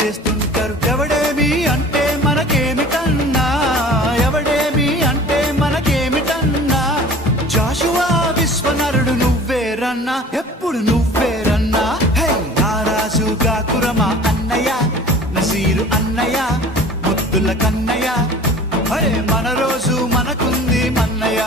చేస్తుంటారు. ఎవడేమి అంటే మనకేమిటన్నా, ఎవడేమి అంటే మనకేమిటన్నా, జాషువా విశ్వనరుడు నువ్వేరన్నా, ఎప్పుడు నువ్వేరన్నా. హే నారాజు గాకురమా అన్నయ్య, నసీరు అన్నయ్య, ముద్దుల కన్నయ్య, అరే మన రోజు మనకుంది మన్నయ్య.